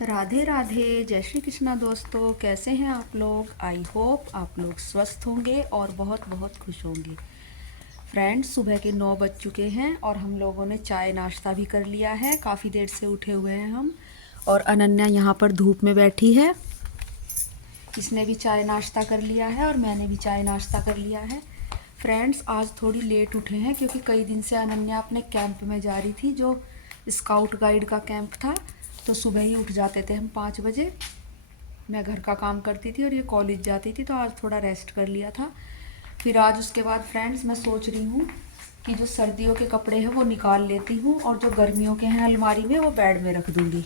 राधे राधे, जय श्री कृष्णा दोस्तों। कैसे हैं आप लोग? आई होप आप लोग स्वस्थ होंगे और बहुत बहुत खुश होंगे। फ्रेंड्स, सुबह के 9 बज चुके हैं और हम लोगों ने चाय नाश्ता भी कर लिया है। काफ़ी देर से उठे हुए हैं हम। और अनन्या यहाँ पर धूप में बैठी है। इसने भी चाय नाश्ता कर लिया है और मैंने भी चाय नाश्ता कर लिया है। फ्रेंड्स, आज थोड़ी लेट उठे हैं क्योंकि कई दिन से अनन्या अपने कैंप में जा रही थी, जो स्काउट गाइड का कैंप था। तो सुबह ही उठ जाते थे हम 5 बजे। मैं घर का काम करती थी और ये कॉलेज जाती थी, तो आज थोड़ा रेस्ट कर लिया था। फिर आज उसके बाद फ्रेंड्स मैं सोच रही हूँ कि जो सर्दियों के कपड़े हैं वो निकाल लेती हूँ और जो गर्मियों के हैं अलमारी में वो बेड में रख दूँगी।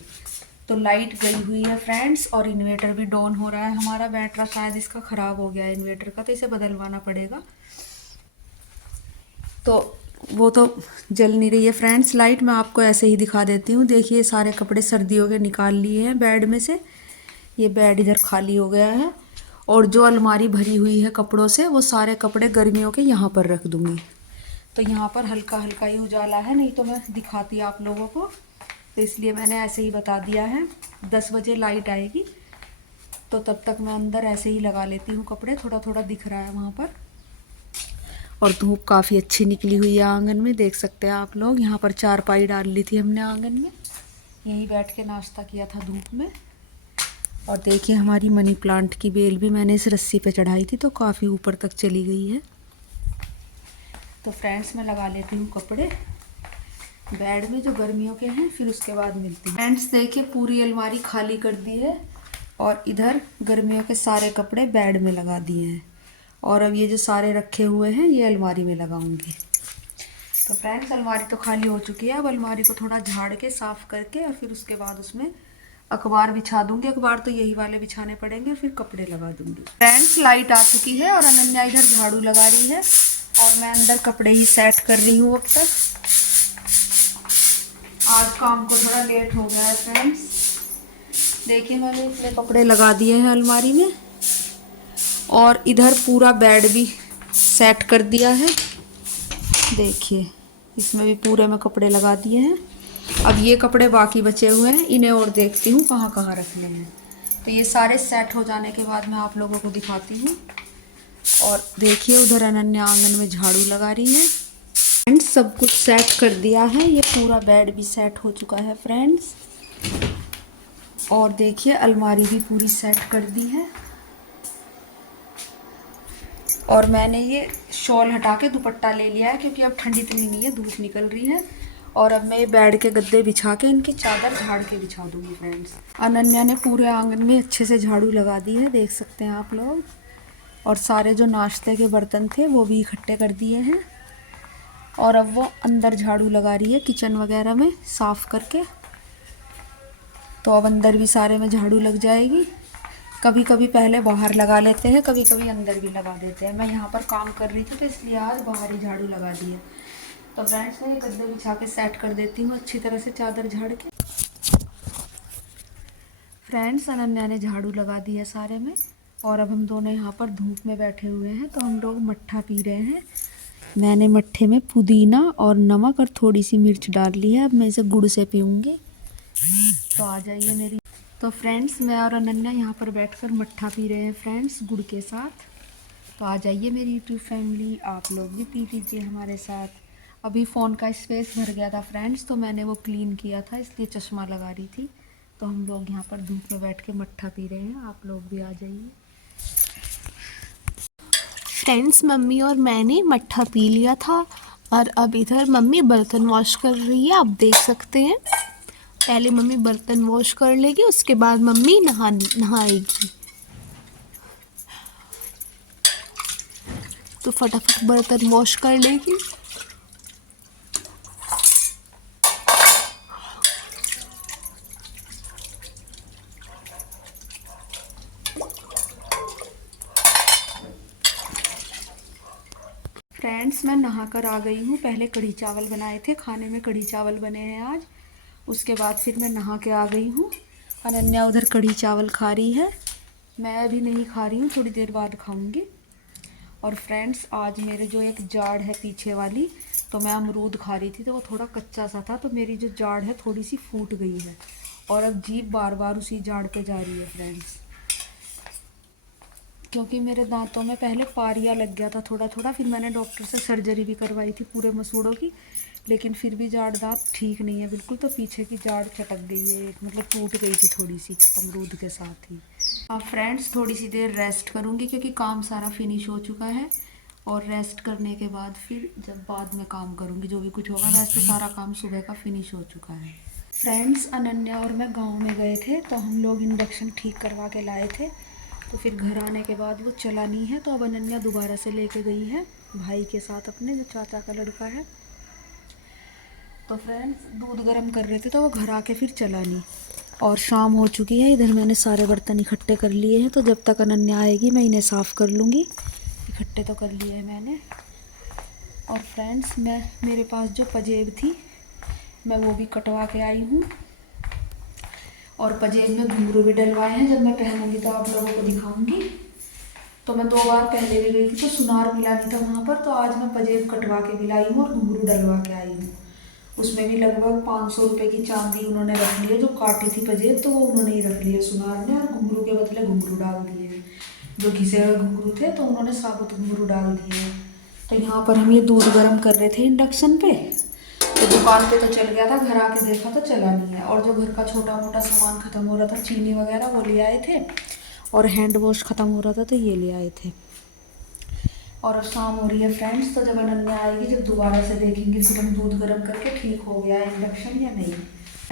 तो लाइट गई हुई है फ्रेंड्स और इन्वर्टर भी डाउन हो रहा है। हमारा बैटरा शायद इसका ख़राब हो गया है इन्वर्टर का, तो इसे बदलवाना पड़ेगा। तो वो तो जल नहीं रही है फ्रेंड्स लाइट। मैं आपको ऐसे ही दिखा देती हूँ। देखिए, सारे कपड़े सर्दियों के निकाल लिए हैं बेड में से। ये बेड इधर खाली हो गया है और जो अलमारी भरी हुई है कपड़ों से, वो सारे कपड़े गर्मियों के यहाँ पर रख दूँगी। तो यहाँ पर हल्का हल्का ही उजाला है, नहीं तो मैं दिखाती आप लोगों को। तो इसलिए मैंने ऐसे ही बता दिया है। 10 बजे लाइट आएगी तो तब तक मैं अंदर ऐसे ही लगा लेती हूँ कपड़े। थोड़ा थोड़ा दिख रहा है वहाँ पर। और धूप काफ़ी अच्छी निकली हुई है आंगन में, देख सकते हैं आप लोग। यहाँ पर चारपाई डाल ली थी हमने आंगन में, यहीं बैठ के नाश्ता किया था धूप में। और देखिए, हमारी मनी प्लांट की बेल भी मैंने इस रस्सी पे चढ़ाई थी, तो काफ़ी ऊपर तक चली गई है। तो फ्रेंड्स, मैं लगा लेती हूँ कपड़े बेड में जो गर्मियों के हैं, फिर उसके बाद मिलती हूँ। फ्रेंड्स देखिए, पूरी अलमारी खाली कर दी है और इधर गर्मियों के सारे कपड़े बेड में लगा दिए हैं। और अब ये जो सारे रखे हुए हैं ये अलमारी में लगाऊंगी। तो फ्रेंड्स, अलमारी तो खाली हो चुकी है। अब अलमारी को थोड़ा झाड़ के साफ़ करके और फिर उसके बाद उसमें अखबार बिछा दूंगी। अखबार तो यही वाले बिछाने पड़ेंगे और फिर कपड़े लगा दूंगी। फ्रेंड्स, लाइट आ चुकी है और अनन्या इधर झाड़ू लगा रही है और मैं अंदर कपड़े ही सेट कर रही हूँ अब तक। आज काम को थोड़ा लेट हो गया है फ्रेंड्स। देखिए, मैंने इतने कपड़े लगा दिए हैं अलमारी में और इधर पूरा बेड भी सेट कर दिया है। देखिए, इसमें भी पूरे में कपड़े लगा दिए हैं। अब ये कपड़े बाकी बचे हुए हैं, इन्हें और देखती हूँ कहाँ कहाँ रखने हैं। तो ये सारे सेट हो जाने के बाद मैं आप लोगों को दिखाती हूँ। और देखिए, उधर अनन्या आंगन में झाड़ू लगा रही है। फ्रेंड्स, सब कुछ सेट कर दिया है। ये पूरा बेड भी सेट हो चुका है फ्रेंड्स। और देखिए, अलमारी भी पूरी सेट कर दी है। और मैंने ये शॉल हटा के दुपट्टा ले लिया है क्योंकि अब ठंडी इतनी नहीं है, धूप निकल रही है। और अब मैं ये बेड के गद्दे बिछा के इनकी चादर झाड़ के बिछा दूंगी फ्रेंड्स। अनन्या ने पूरे आंगन में अच्छे से झाड़ू लगा दी है, देख सकते हैं आप लोग। और सारे जो नाश्ते के बर्तन थे वो भी इकट्ठे कर दिए हैं। और अब वो अंदर झाड़ू लगा रही है किचन वगैरह में साफ़ करके। तो अब अंदर भी सारे में झाड़ू लग जाएगी। कभी कभी पहले बाहर लगा लेते हैं, कभी कभी अंदर भी लगा देते हैं। मैं यहाँ पर काम कर रही थी तो इसलिए आज बाहर ही झाड़ू लगा दी है। तो फ्रेंड्स, मैं ये गद्दे बिछा के सेट कर देती हूँ अच्छी तरह से चादर झाड़ के। फ्रेंड्स, अनन्या ने झाड़ू लगा दी है सारे में। और अब हम दोनों यहाँ पर धूप में बैठे हुए हैं, तो हम लोग मट्ठा पी रहे हैं। मैंने मट्ठे में पुदीना और नमक और थोड़ी सी मिर्च डाल ली है। अब मैं इसे गुड़ से पीऊँगी। तो आ जाइए मेरी। तो फ्रेंड्स, मैं और अनन्या यहाँ पर बैठकर मट्ठा पी रहे हैं फ्रेंड्स, गुड़ के साथ। तो आ जाइए मेरी यूट्यूब फैमिली, आप लोग भी पी लीजिए हमारे साथ। अभी फ़ोन का स्पेस भर गया था फ्रेंड्स, तो मैंने वो क्लीन किया था, इसलिए चश्मा लगा रही थी। तो हम लोग यहाँ पर धूप में बैठ के मट्ठा पी रहे हैं, आप लोग भी आ जाइए। फ्रेंड्स, मम्मी और मैंने मट्ठा पी लिया था और अब इधर मम्मी बर्तन वॉश कर रही है। आप देख सकते हैं, पहले मम्मी बर्तन वॉश कर लेगी, उसके बाद मम्मी नहाएगी। तो फटाफट बर्तन वॉश कर लेगी। फ्रेंड्स, मैं नहा कर आ गई हूँ। पहले कढ़ी चावल बनाए थे, खाने में कढ़ी चावल बने हैं आज। उसके बाद फिर मैं नहा के आ गई हूँ। अनन्या उधर कढ़ी चावल खा रही है, मैं अभी नहीं खा रही हूँ, थोड़ी देर बाद खाऊंगी। और फ्रेंड्स, आज मेरे जो एक जाड़ है पीछे वाली, तो मैं अमरूद खा रही थी तो वो थोड़ा कच्चा सा था, तो मेरी जो जाड़ है थोड़ी सी फूट गई है और अब जीभ बार बार उसी जाड़ पे जा रही है फ्रेंड्स, क्योंकि मेरे दांतों में पहले पारिया लग गया था थोड़ा थोड़ा, फिर मैंने डॉक्टर से सर्जरी भी करवाई थी पूरे मसूड़ों की, लेकिन फिर भी जाड़ दांत ठीक नहीं है बिल्कुल। तो पीछे की जाड़ चटक गई है एक, मतलब टूट गई थी थोड़ी सी अमरूद के साथ ही। अब फ्रेंड्स थोड़ी सी देर रेस्ट करूँगी क्योंकि काम सारा फिनिश हो चुका है, और रेस्ट करने के बाद फिर जब बाद में काम करूँगी जो भी कुछ होगा, वैसे तो सारा काम सुबह का फिनिश हो चुका है। फ्रेंड्स अनन्या और मैं गांव में गए थे तो हम लोग इंडक्शन ठीक करवा के लाए थे, तो फिर घर आने के बाद वो चला नहीं है, तो अब अनन्या दोबारा से लेके गई है भाई के साथ अपने, जो चाचा का लड़का है। तो फ्रेंड्स दूध गर्म कर रहे थे तो वो घर आके फिर चला नहीं, और शाम हो चुकी है। इधर मैंने सारे बर्तन इकट्ठे कर लिए हैं, तो जब तक अनन्या आएगी मैं इन्हें साफ़ कर लूँगी। इकट्ठे तो कर लिए हैं मैंने। और फ्रेंड्स मेरे पास जो पजेब थी मैं वो भी कटवा के आई हूँ, और पजेब में घुंघरू भी डलवाए हैं। जब मैं पहनूंगी तो आप लोगों को दिखाऊंगी। तो मैं 2 बार पहले भी गई थी तो सुनार मिला नहीं था वहाँ पर, तो आज मैं पजेब कटवा के भी लाई हूँ और घुंघरू डलवा के आई हूँ। उसमें भी लगभग 500 रुपये की चांदी उन्होंने रख ली है, जो काटी थी पजेब तो वो उन्होंने ही रख ली है सुनार ने, और घुंघरू के बदले घुंघरू डाल दिए हैं। जो घिसे हुए घुंघरू थे तो उन्होंने साबुत घुंघरू डाल दिए हैं। तो यहाँ पर हम ये दूध गर्म कर रहे थे इंडक्शन पे, तो दुकान पे तो चल गया था, घर आके देखा तो चला नहीं है। और जो घर का छोटा मोटा सामान ख़त्म हो रहा था, चीनी वगैरह, वो ले आए थे, और हैंड वॉश ख़त्म हो रहा था तो ये ले आए थे। और अब शाम हो रही है फ्रेंड्स, तो जब अनन्या आएगी, जब दोबारा से देखेंगे फिर हम दूध गर्म करके ठीक हो गया है इंडक्शन या नहीं।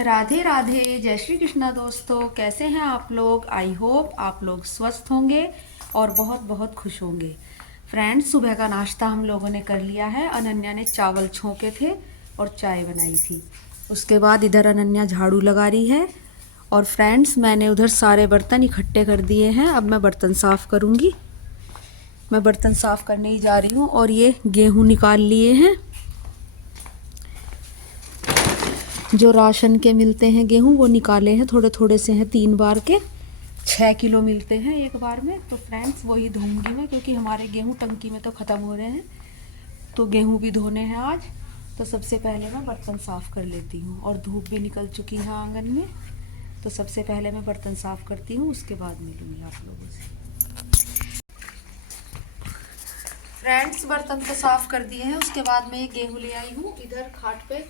राधे राधे, जय श्री कृष्णा दोस्तों, कैसे हैं आप लोग? आई होप आप लोग स्वस्थ होंगे और बहुत बहुत खुश होंगे। फ्रेंड्स सुबह का नाश्ता हम लोगों ने कर लिया है। अनन्या ने चावल छोंके थे और चाय बनाई थी। उसके बाद इधर अनन्या झाड़ू लगा रही है, और फ्रेंड्स मैंने उधर सारे बर्तन इकट्ठे कर दिए हैं। अब मैं बर्तन साफ़ करूँगी। मैं बर्तन साफ़ करने ही जा रही हूँ। और ये गेहूँ निकाल लिए हैं, जो राशन के मिलते हैं गेहूँ वो निकाले हैं, थोड़े थोड़े से हैं, 3 बार के 6 किलो मिलते हैं एक बार में। तो फ्रेंड्स वही धोऊंगी मैं, क्योंकि हमारे गेहूँ टंकी में तो ख़त्म हो रहे हैं, तो गेहूँ भी धोने हैं आज। तो सबसे पहले मैं बर्तन साफ़ कर लेती हूँ, और धूप भी निकल चुकी है आंगन में, तो सबसे पहले मैं बर्तन साफ़ करती हूँ, उसके बाद मिलूँगी आप लोगों से। फ्रेंड्स बर्तन तो साफ़ कर दिए हैं, उसके बाद मैं ये गेहूँ ले आई हूँ। इधर खाट पे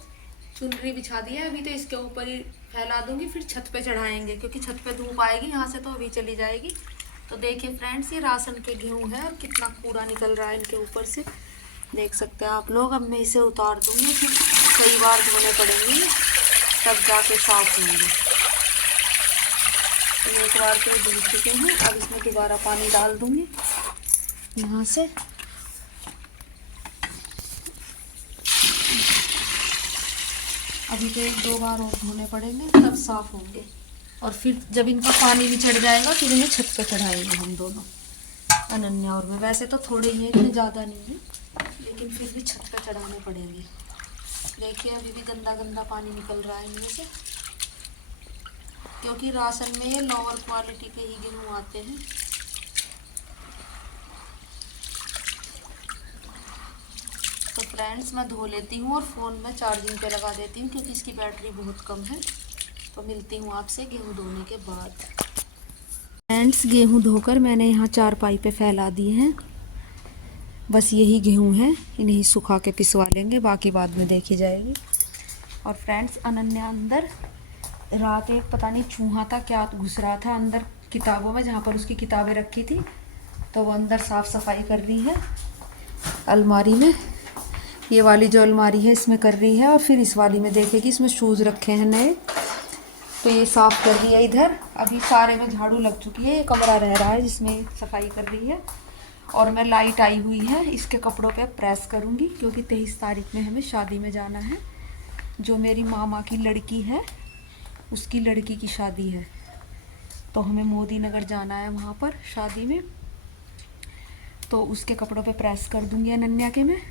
चुनरी बिछा दी है, अभी तो इसके ऊपर ही फैला दूँगी, फिर छत पे चढ़ाएंगे, क्योंकि छत पे धूप आएगी, यहाँ से तो अभी चली जाएगी। तो देखिए फ्रेंड्स ये राशन के गेहूँ है, और कितना कूड़ा निकल रहा है इनके ऊपर से, देख सकते हैं आप लोग। अब मैं इसे उतार दूँगी, फिर कई बार धोने पड़ेंगे तब जाके साफ़ होंगे। एक बार तो धुल चुके हैं, अब इसमें दोबारा पानी डाल दूँगी यहाँ से। अभी तो 1-2 बार और धोने पड़ेंगे तब साफ़ होंगे, और फिर जब इनका पानी भी चढ़ जाएगा फिर इन्हें छत पे चढ़ाएंगे हम दोनों, अनन्या और मैं। वैसे तो थोड़े ही हैं, इतने ज़्यादा नहीं है, लेकिन फिर भी छत पे चढ़ाने पड़ेंगे। देखिए अभी भी गंदा गंदा पानी निकल रहा है इनमें से, क्योंकि राशन में ये लोअर क्वालिटी के ही गेहूँ आते हैं। तो फ्रेंड्स मैं धो लेती हूँ और फ़ोन में चार्जिंग पे लगा देती हूँ, क्योंकि इसकी बैटरी बहुत कम है। तो मिलती हूँ आपसे गेहूँ धोने के बाद। फ्रेंड्स गेहूँ धोकर मैंने यहाँ चारपाई पे फैला दिए हैं, बस यही गेहूँ हैं, इन्हें सुखा के पिसवा लेंगे, बाकी बाद में देखी जाएगी। और फ्रेंड्स अनन्या अंदर रात एक पता नहीं चूहा था क्या घुस रहा था अंदर किताबों में, जहाँ पर उसकी किताबें रखी थी, तो वो अंदर साफ़ सफाई कर रही है अलमारी में। ये वाली जो अलमारी है इसमें कर रही है, और फिर इस वाली में देखेगी, इसमें शूज़ रखे हैं नए, तो ये साफ़ कर रही है इधर। अभी सारे में झाड़ू लग चुकी है, ये कमरा रह रहा है जिसमें सफाई कर रही है। और मैं लाइट आई हुई है, इसके कपड़ों पे प्रेस करूँगी, क्योंकि 23 तारीख में हमें शादी में जाना है। जो मेरी मामा की लड़की है उसकी लड़की की शादी है, तो हमें मोदी नगर जाना है वहाँ पर शादी में, तो उसके कपड़ों पे प्रेस कर दूँगी अनन्या के मैं,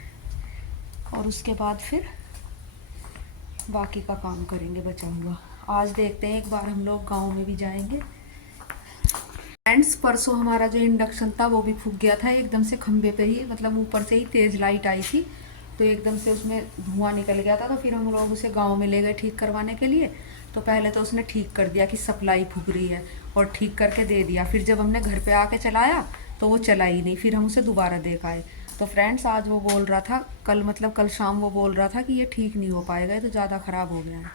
और उसके बाद फिर बाकी का काम करेंगे बचा हुआ। आज देखते हैं, एक बार हम लोग गांव में भी जाएंगे। फ्रेंड्स परसों हमारा जो इंडक्शन था वो भी फूक गया था एकदम से, खंभे पे ही, मतलब ऊपर से ही तेज़ लाइट आई थी, तो एकदम से उसमें धुआं निकल गया था। तो फिर हम लोग उसे गांव में ले गए ठीक करवाने के लिए। तो पहले तो उसने ठीक कर दिया कि सप्लाई फूक रही है और ठीक करके दे दिया। फिर जब हमने घर पे आके चलाया तो वो चला ही नहीं। फिर हम उसे दोबारा देख आए। तो फ्रेंड्स आज वो बोल रहा था, कल शाम वो बोल रहा था कि ये ठीक नहीं हो पाएगा, ये तो ज़्यादा ख़राब हो गया है।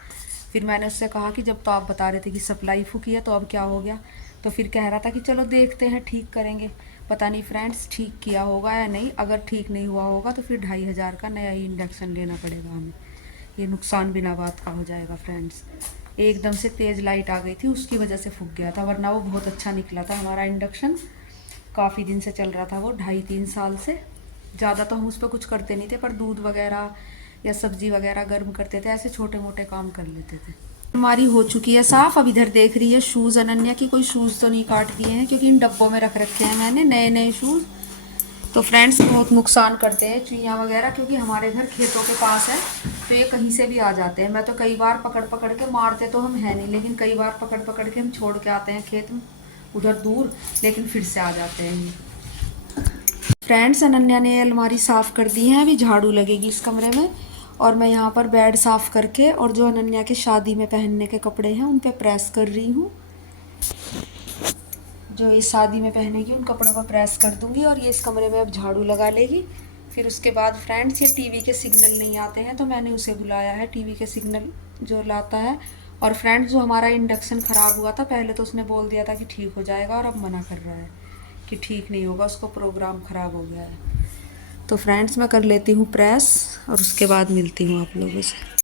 फिर मैंने उससे कहा कि जब तो आप बता रहे थे कि सप्लाई फूकी है तो अब क्या हो गया। तो फिर कह रहा था कि चलो देखते हैं, ठीक करेंगे। पता नहीं फ्रेंड्स ठीक किया होगा या नहीं। अगर ठीक नहीं हुआ होगा तो फिर 2500 का नया ही इंडक्शन लेना पड़ेगा हमें। ये नुकसान बिना बात का हो जाएगा फ्रेंड्स। एकदम से तेज़ लाइट आ गई थी, उसकी वजह से फूक गया था, वरना वो बहुत अच्छा निकला था हमारा इंडक्शन। काफ़ी दिन से चल रहा था वो, 2.5-3 साल से। ज़्यादा तो हम उस पर कुछ करते नहीं थे, पर दूध वगैरह या सब्जी वगैरह गर्म करते थे, ऐसे छोटे मोटे काम कर लेते थे। हमारी हो चुकी है साफ़। अब इधर देख रही है शूज़ अनन्या की, कोई शूज़ तो नहीं काट दिए हैं, क्योंकि इन डब्बों में रख रखे हैं मैंने नए नए शूज़। तो फ्रेंड्स बहुत नुकसान करते हैं चुईयाँ वगैरह, क्योंकि हमारे घर खेतों के पास है तो ये कहीं से भी आ जाते हैं। मैं तो कई बार पकड़ पकड़ के, मारते तो हम है नहीं, लेकिन कई बार पकड़ पकड़ के हम छोड़ के आते हैं खेत में उधर दूर, लेकिन फिर से आ जाते हैं। फ्रेंड्स अनन्या ने अलमारी साफ़ कर दी है, अभी झाड़ू लगेगी इस कमरे में। और मैं यहाँ पर बेड साफ़ करके और जो अनन्या के शादी में पहनने के कपड़े हैं उन पे प्रेस कर रही हूँ। जो इस शादी में पहनेगी उन कपड़ों को प्रेस कर दूँगी और ये इस कमरे में अब झाड़ू लगा लेगी। फिर उसके बाद फ्रेंड्स ये टीवी के सिग्नल नहीं आते हैं तो मैंने उसे बुलाया है, टीवी के सिग्नल जो लाता है। और फ्रेंड्स जो हमारा इंडक्शन ख़राब हुआ था, पहले तो उसने बोल दिया था कि ठीक हो जाएगा और अब मना कर रहा है कि ठीक नहीं होगा, उसको प्रोग्राम ख़राब हो गया है। तो फ्रेंड्स मैं कर लेती हूँ प्रेस और उसके बाद मिलती हूँ आप लोगों से।